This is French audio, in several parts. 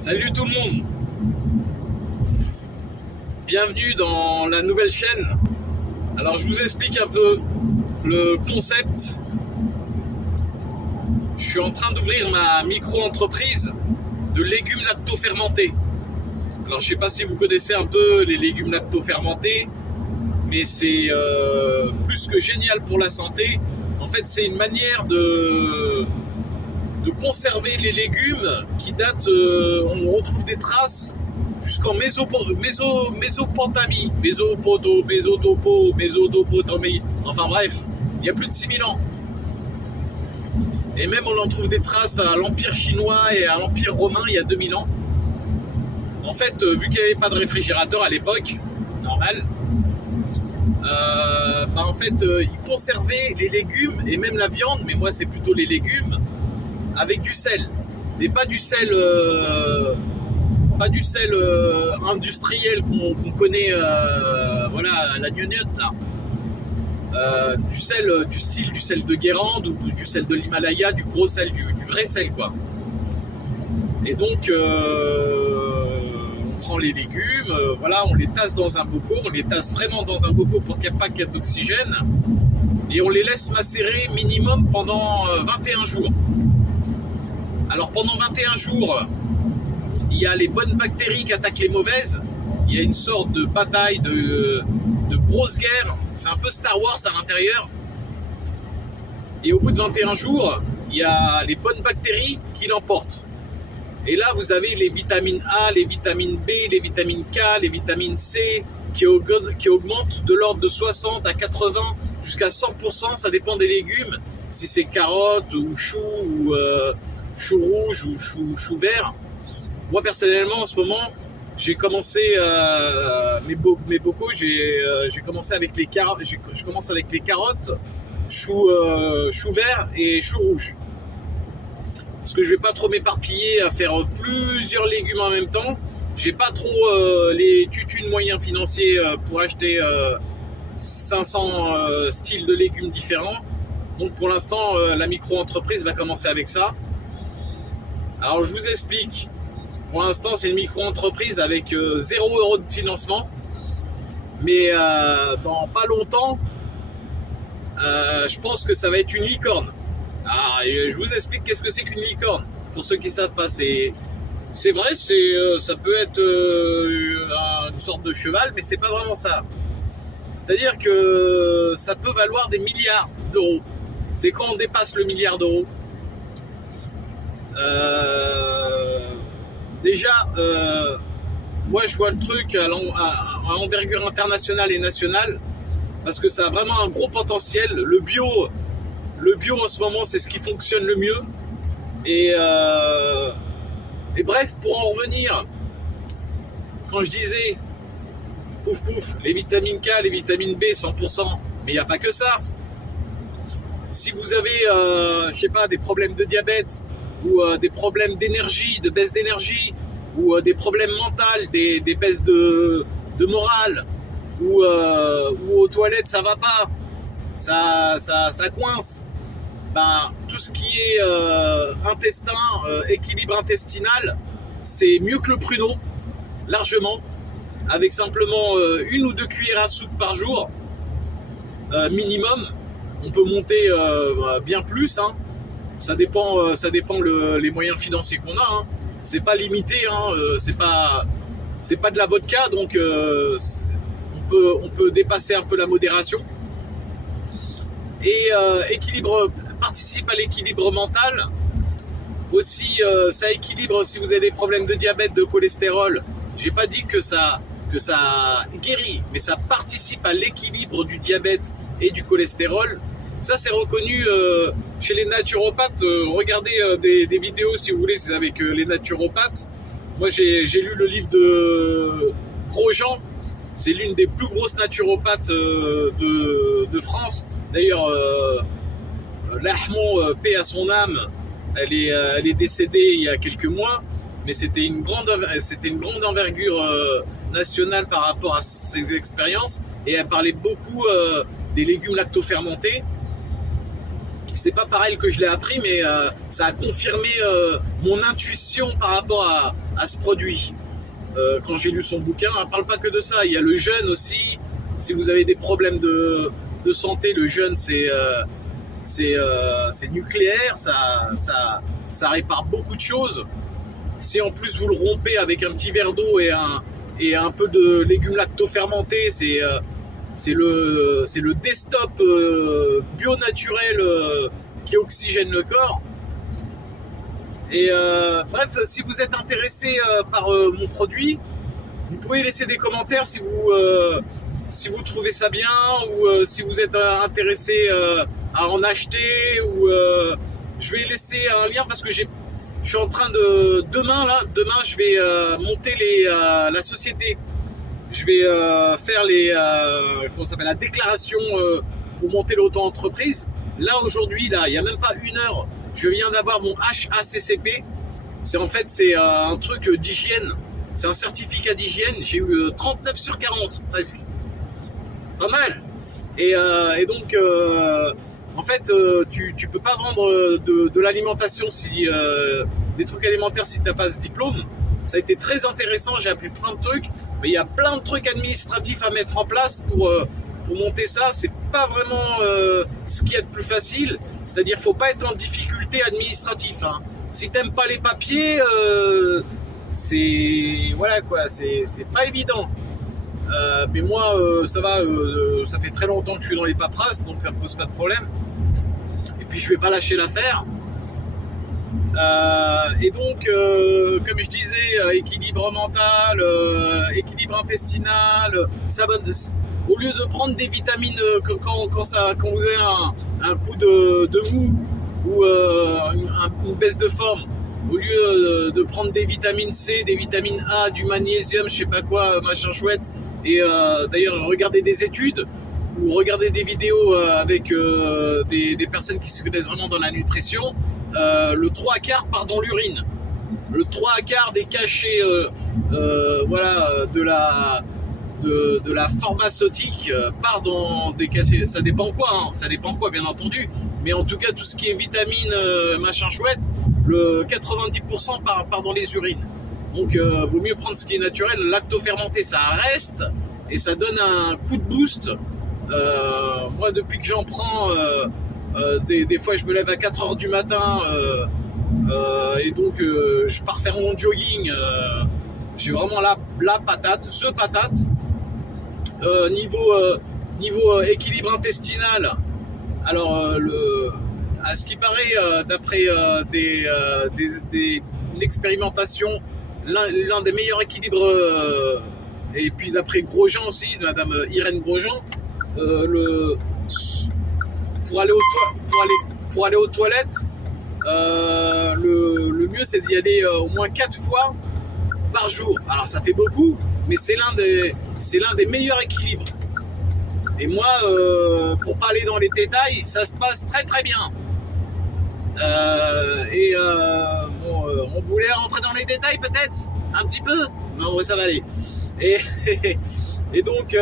Salut tout le monde, bienvenue dans la nouvelle chaîne. Alors je vous explique un peu le concept. Je suis en train d'ouvrir ma micro-entreprise de légumes lacto-fermentés. Alors je sais pas si vous connaissez un peu les légumes lacto-fermentés, mais c'est plus que génial pour la santé. En fait c'est une manière de conserver les légumes qui datent, on retrouve des traces jusqu'en Mésopotamie, enfin bref, il y a plus de 6000 ans. Et même on en trouve des traces à l'Empire chinois et à l'Empire romain il y a 2000 ans. En fait, vu qu'il n'y avait pas de réfrigérateur à l'époque, normal, en fait, ils conservaient les légumes et même la viande, mais moi c'est plutôt les légumes, avec du sel, mais pas du sel industriel qu'on connaît, voilà, la gnognotte là. Du sel du style du sel de Guérande ou du sel de l'Himalaya, du gros sel, du vrai sel quoi. Et donc on prend les légumes, voilà, on les tasse dans un bocaux, on les tasse vraiment dans un bocaux pour qu'il n'y ait pas d'oxygène, et on les laisse macérer minimum pendant 21 jours. Alors pendant 21 jours, il y a les bonnes bactéries qui attaquent les mauvaises. Il y a une sorte de bataille, de grosse guerre. C'est un peu Star Wars à l'intérieur. Et au bout de 21 jours, il y a les bonnes bactéries qui l'emportent. Et là, vous avez les vitamines A, les vitamines B, les vitamines K, les vitamines C qui augmentent de l'ordre de 60 à 80 jusqu'à 100%. Ça dépend des légumes. Si c'est carottes ou choux ou chou rouge ou chou vert. Moi personnellement en ce moment j'ai commencé mes bocaux, j'ai commencé avec les carottes, je commence avec les carottes, chou vert et chou rouge, parce que je vais pas trop m'éparpiller à faire plusieurs légumes en même temps. J'ai pas trop les tutunes moyens financiers pour acheter 500 styles de légumes différents. Donc pour l'instant la micro-entreprise va commencer avec ça. Alors je vous explique, pour l'instant c'est une micro-entreprise avec 0 € de financement, mais dans pas longtemps, je pense que ça va être une licorne. Alors je vous explique qu'est-ce que c'est qu'une licorne, pour ceux qui ne savent pas. C'est vrai, ça peut être une sorte de cheval, mais c'est pas vraiment ça. C'est-à-dire que ça peut valoir des milliards d'euros. C'est quand on dépasse le milliard d'euros. Déjà, moi je vois le truc à envergure internationale et nationale, parce que ça a vraiment un gros potentiel. Le bio en ce moment c'est ce qui fonctionne le mieux. Et bref, pour en revenir, quand je disais pouf pouf, les vitamines K, les vitamines B 100%, mais il n'y a pas que ça. Si vous avez je sais pas, des problèmes de diabète, ou des problèmes d'énergie, de baisse d'énergie, ou des problèmes mentaux, des baisses de morale, ou aux toilettes ça va pas, ça coince, tout ce qui est intestin, équilibre intestinal, c'est mieux que le pruneau, largement, avec simplement 1 ou 2 cuillères à soupe par jour, minimum. On peut monter bien plus, hein. Ça dépend les moyens financiers qu'on a, hein. C'est pas limité, hein. C'est pas de la vodka, donc on peut dépasser un peu la modération. Et participe à l'équilibre mental. Aussi, ça équilibre si vous avez des problèmes de diabète, de cholestérol. J'ai pas dit que ça guérit, mais ça participe à l'équilibre du diabète et du cholestérol. Ça c'est reconnu chez les naturopathes. Regardez des vidéos si vous voulez avec les naturopathes. Moi j'ai lu le livre de Grosjean. C'est l'une des plus grosses naturopathes de France. D'ailleurs, Lahmon, paix à son âme, elle est décédée il y a quelques mois, mais c'était une grande envergure nationale par rapport à ses expériences, et elle parlait beaucoup des légumes lacto-fermentés. c'est pas pareil que je l'ai appris, mais ça a confirmé mon intuition par rapport à ce produit. Quand j'ai lu son bouquin, on ne parle pas que de ça. Il y a le jeûne aussi. Si vous avez des problèmes de santé, le jeûne c'est nucléaire, ça répare beaucoup de choses. Si en plus vous le rompez avec un petit verre d'eau et un peu de légumes lacto-fermentés, c'est le desktop bio naturel qui oxygène le corps. Et bref, si vous êtes intéressé par mon produit, vous pouvez laisser des commentaires si vous trouvez ça bien, ou si vous êtes intéressé à en acheter, ou je vais laisser un lien parce que je suis en train de demain je vais monter la société. Je vais faire la déclaration pour monter l'auto-entreprise. Là aujourd'hui, il n'y a même pas une heure, je viens d'avoir mon HACCP. C'est un truc d'hygiène. C'est un certificat d'hygiène. J'ai eu 39 sur 40 presque. Pas mal. Et donc en fait tu peux pas vendre de l'alimentation des trucs alimentaires si t'as pas ce diplôme. Ça a été très intéressant, j'ai appris plein de trucs, mais il y a plein de trucs administratifs à mettre en place pour monter ça. C'est pas vraiment ce qu'il y a de plus facile. C'est-à-dire faut pas être en difficulté administrative, hein. Si t'aimes pas les papiers, c'est pas évident. Mais moi ça va, ça fait très longtemps que je suis dans les paperasses, donc ça me pose pas de problème. Et puis je vais pas lâcher l'affaire. Et donc comme je disais, équilibre mental, équilibre intestinal, au lieu de prendre des vitamines quand vous avez un coup de mou ou une baisse de forme, au lieu de prendre des vitamines C, des vitamines A, du magnésium, je sais pas quoi, machin chouette, et d'ailleurs regardez des études ou regardez des vidéos avec des personnes qui se connaissent vraiment dans la nutrition, le 3/4 part dans l'urine. Le 3/4 des cachets de la pharmaceutique part dans des cachets. Ça dépend quoi, hein, ça dépend quoi bien entendu, mais en tout cas tout ce qui est vitamine machin chouette, le 90% part dans les urines. Donc vaut mieux prendre ce qui est naturel. Lacto-fermenté, ça reste et ça donne un coup de boost. Moi depuis que j'en prends, des fois je me lève à 4h du matin et donc je pars faire mon jogging, j'ai vraiment la patate. Niveau équilibre intestinal, alors à ce qui paraît, d'après une expérimentation, l'un des meilleurs équilibres, et puis d'après Grosjean aussi, madame Irène Grosjean, pour aller aux toilettes, le mieux c'est d'y aller au moins 4 fois par jour. Alors ça fait beaucoup, mais c'est l'un des meilleurs équilibres. Et moi, pour pas aller dans les détails, ça se passe très très bien. On voulait rentrer dans les détails peut-être un petit peu, non, ça va aller. Et donc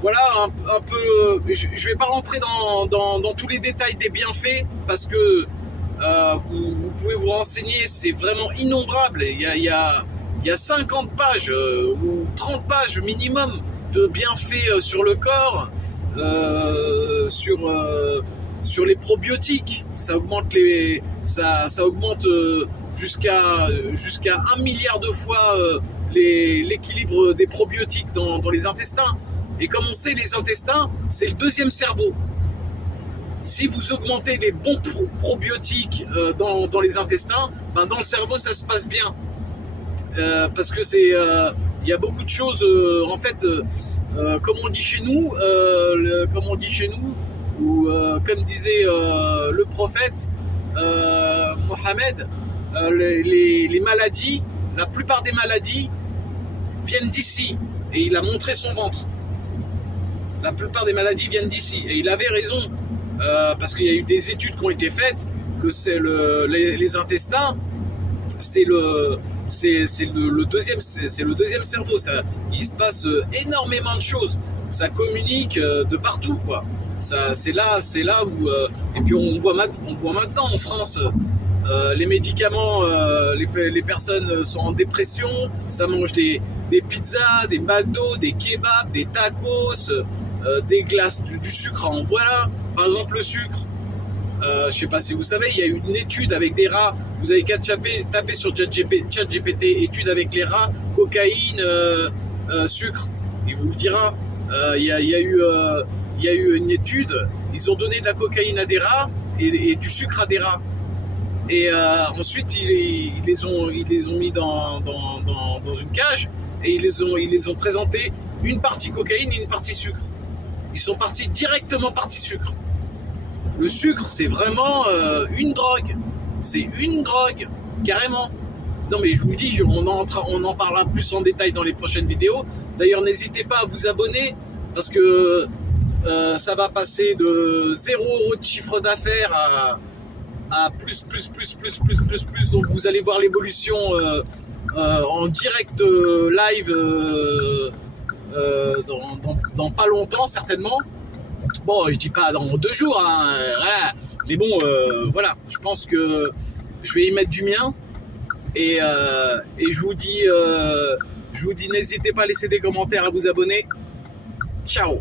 voilà un peu. Je vais pas rentrer dans tous les détails des bienfaits parce que vous pouvez vous renseigner, c'est vraiment innombrable. Il y a 50 pages ou 30 pages minimum de bienfaits sur le corps, sur les probiotiques. Ça augmente jusqu'à 1 milliard de fois l'équilibre des probiotiques dans les intestins. Et comme on sait, les intestins, c'est le deuxième cerveau. Si vous augmentez les bons probiotiques dans les intestins, ben dans le cerveau ça se passe bien. Parce que il y a beaucoup de choses en fait, comme on dit chez nous, ou comme disait le prophète Mohammed, les maladies, la plupart des maladies viennent d'ici, et il a montré son ventre. La plupart des maladies viennent d'ici, et il avait raison, parce qu'il y a eu des études qui ont été faites. Les intestins, c'est le deuxième cerveau. Il se passe énormément de choses. Ça communique de partout, quoi. c'est là où et puis on voit maintenant en France les médicaments, les personnes sont en dépression, ça mange des pizzas, des McDo, des kebabs, des tacos, des glaces, du sucre en voilà. Par exemple le sucre. Je sais pas si vous savez, il y a eu une étude avec des rats. Vous avez qu'à taper sur ChatGPT, étude avec les rats, cocaïne, sucre. Il vous le dira. Il y a eu une étude. Ils ont donné de la cocaïne à des rats et du sucre à des rats. Et ensuite, ils les ont mis dans une cage et ils les ont présenté une partie cocaïne et une partie sucre. Ils sont directement partis sucre. Le sucre, c'est vraiment une drogue. C'est une drogue, carrément. Non mais je vous le dis, on en parlera plus en détail dans les prochaines vidéos. D'ailleurs, n'hésitez pas à vous abonner parce que ça va passer de 0 € de chiffre d'affaires à plus. Donc vous allez voir l'évolution en direct live dans pas longtemps certainement. Bon, je dis pas dans 2 jours, hein, voilà. Mais bon, voilà, je pense que je vais y mettre du mien. Et je vous dis, n'hésitez pas à laisser des commentaires, à vous abonner. Ciao.